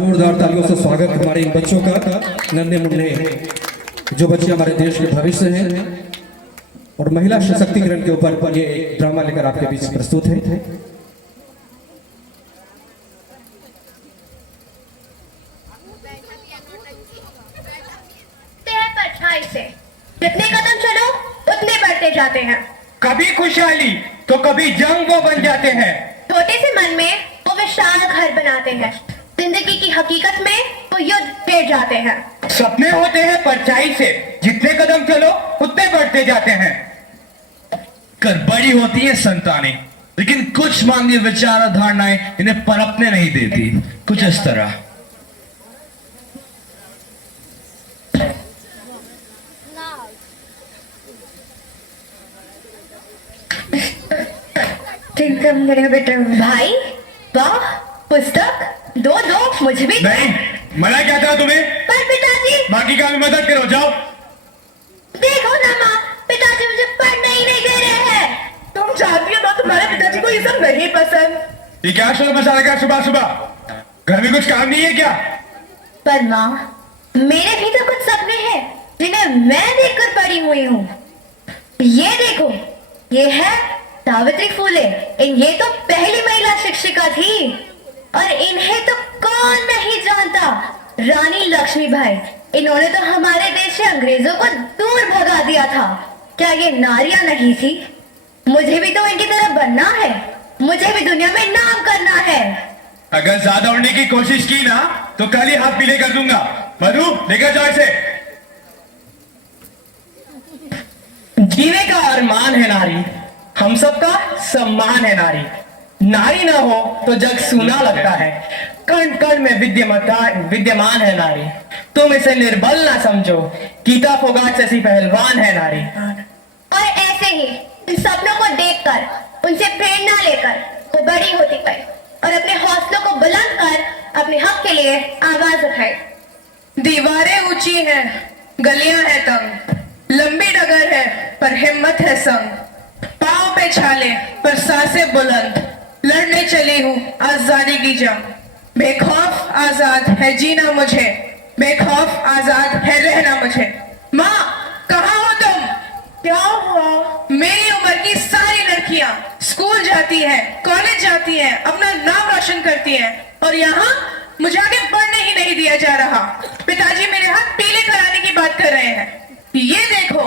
जोरदार तालियों से स्वागत हमारे इन बच्चों का। नन्हे मुन्ने जो बच्चे हमारे देश के भविष्य हैं और महिला सशक्तिकरण के ऊपर ये एक ड्रामा लेकर आपके बीच प्रस्तुत है। परछाई से जितने कदम चलो उतने बढ़ते जाते हैं। कभी खुशहाली तो कभी जंग वो बन जाते हैं। छोटे से मन में वो विशाल घर बनाते हैं, जिंदगी की हकीकत में वो युद्ध छेड़ जाते हैं। सपने होते हैं परछाई से, जितने कदम चलो उतने बढ़ते जाते हैं। कर बड़ी होती है संतानें, लेकिन कुछ मानवीय विचार और धारणाएं इन्हें पनपने नहीं देती। कुछ इस तरह। ठीक है मेरे बेटे। भाई वाह, पुस्तक दो दो मुझे भी। नहीं, मना क्या था तुम्हें? पर पिताजी। बाकी काम में मदद करो, जाओ। देखो ना माँ, पिताजी मुझे पढ़ने ही नहीं दे रहे हैं। तुम चाहती हो ना तुम्हारे पिताजी को ये सब नहीं पसंद। ये क्या शोर मचा रखा सुबह सुबह? घर में कुछ काम नहीं है क्या? पर माँ, मेरे भी तो कुछ सपने हैं जिन्हें मैं देखकर बड़ी हुई हूँ। ये देखो, ये है सावित्री फुले। ये तो पहली महिला शिक्षिका थी और इन्हें तो कौन नहीं जानता। रानी लक्ष्मीबाई, इन्होंने तो हमारे देश से अंग्रेजों को दूर भगा दिया था। क्या ये नारियां नहीं थी? मुझे भी तो इनकी तरह बनना है, मुझे भी दुनिया में नाम करना है। अगर ज्यादा उड़ने की कोशिश की ना तो कल ही हाथ पीले कर दूंगा। मधु, लेकर जाओ इसे। जीने का अरमान है नारी, हम सबका सम्मान है नारी। नारी ना हो तो जग सूना लगता है। कण कण में विद्यमान है नारी। तुम इसे निर्बल ना समझो, गीता फोगाट जैसी पहलवान है नारी। और ऐसे ही इन सपनों को देखकर, उनसे प्रेरणा लेकर वो बड़ी होती गई और अपने हौसलों को बुलंद कर अपने हक के लिए आवाज उठाई। दीवारें ऊंची हैं, गलियां हैं तंग, लंबी डगर है पर हिम्मत है संग। पांव पे छाले पर सांसें बुलंद, लड़ने चली हूँ आजादी की जंग। बेखौफ आजाद है जीना मुझे, बेखौफ आजाद है रहना मुझे। माँ, कहाँ हो तुम? क्या हुआ? मेरी उम्र की सारी लड़कियां स्कूल जाती हैं, कॉलेज जाती हैं, अपना नाम रोशन करती हैं और यहाँ मुझे आगे बढ़ने ही नहीं दिया जा रहा। पिताजी मेरे हाथ पीले कराने की बात कर रहे हैं। ये देखो,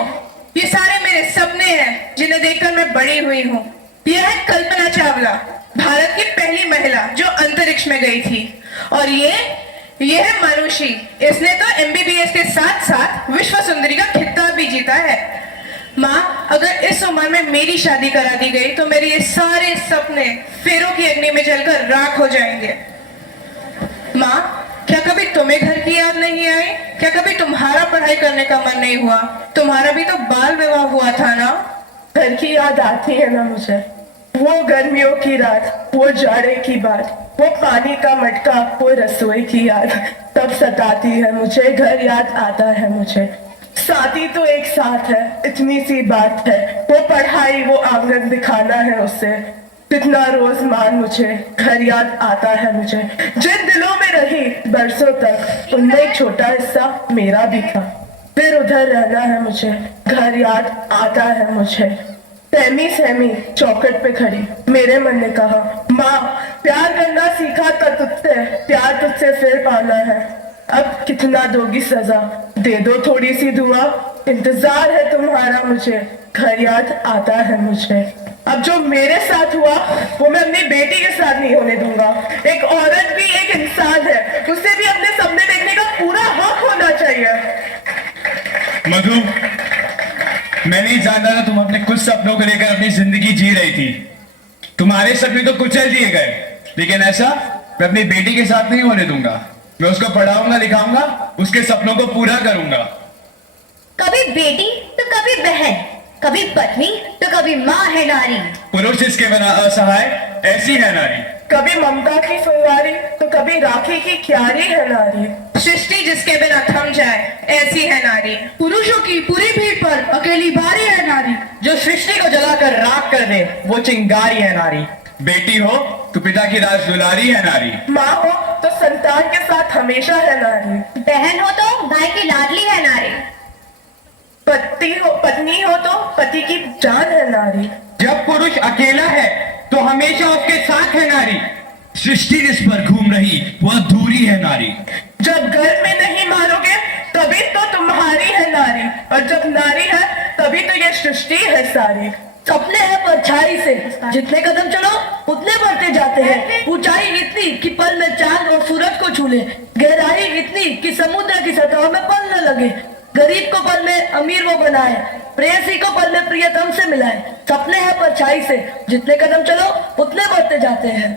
ये सारे मेरे सपने हैं जिन्हें देखकर मैं बड़ी हुई हूँ। यह है कल्पना चावला, भारत की पहली महिला जो अंतरिक्ष में गई थी। और ये है मानुषी, इसने तो MBBS के साथ साथ विश्व सुंदरी का खिताब भी जीता है। माँ, अगर इस उम्र में मेरी शादी करा दी गई तो मेरे ये सारे सपने फेरों की अग्नि में जलकर राख हो जाएंगे। माँ, क्या कभी तुम्हें घर की याद नहीं आई? क्या कभी तुम्हारा पढ़ाई करने का मन नहीं हुआ? तुम्हारा भी तो बाल विवाह हुआ था ना? घर की याद आती है ना मुझे। वो गर्मियों की रात, वो जाड़े की बात, वो पानी का मटका, वो रसोई की याद तब सताती है मुझे। घर याद आता है मुझे। साथी तो एक साथ है, इतनी सी बात है। वो पढ़ाई, वो आंगन दिखाना है उसे। कितना रोज मान मुझे, घर याद आता है मुझे। जिन दिलों में रही बरसों तक, उनमें एक छोटा हिस्सा मेरा भी था। फिर उधर रहना है मुझे, घर याद आता है मुझे। सहमी सहमी चौखट पे खड़ी मेरे मन ने कहा, माँ, प्यार करना सीखा था तुझसे, प्यार तुझसे फिर पाना है। अब कितना दोगी सजा, दे दो थोड़ी सी दुआ। इंतजार है तुम्हारा मुझे, घर याद आता है मुझे। अब जो मेरे साथ हुआ वो मैं अपनी बेटी के साथ नहीं होने दूंगा। एक औरत भी एक इंसान है, उसे भी अपने सपने देखने का पूरा हक होना चाहिए। मधु, मैं नहीं जानता था तुम अपने कुछ सपनों को लेकर अपनी जिंदगी जी रही थी। तुम्हारे सपने तो कुचल दिए गए, लेकिन ऐसा मैं अपनी बेटी के साथ नहीं होने दूंगा। मैं उसको पढ़ाऊंगा, लिखाऊंगा, उसके सपनों को पूरा करूंगा। कभी बेटी तो कभी बहन, कभी पत्नी तो कभी माँ है नारी। पुरुष इसके बिना असहाय, ऐसी है नारी। कभी ममता की फुलवारी तो कभी राखी की क्यारी है नारी। सृष्टि जिसके बिना थम जाए, ऐसी है नारी। पुरुषों की पूरी भीड़ पर अकेली बारी है नारी। जो सृष्टि को जलाकर राख कर दे, वो चिंगारी है नारी। बेटी हो तो पिता की राज दुलारी है नारी। माँ हो तो संतान के साथ हमेशा है नारी। बहन हो तो भाई की लाडली है नारी। पत्नी हो तो पति की जान है नारी। जब पुरुष अकेला है तो हमेशा उसके साथ है नारी। सृष्टि जिस पर घूम रही वह दूरी है नारी। जब घर में नहीं मारोगे तभी तो तुम्हारी है नारी, और जब नारी है तभी तो ये सृष्टि है सारी। सपने हैं परछाई से, जितने कदम चलो उतने बढ़ते जाते हैं। ऊंचाई इतनी कि पल में चांद और सूरज को छू ले, गहराई इतनी कि समुद्र की सतह में पल न लगे। गरीब को पल में अमीर वो बनाए, प्रेयसी को पल में प्रियतम से मिलाए। सपने हैं परछाई से, जितने कदम चलो उतने बढ़ते जाते हैं।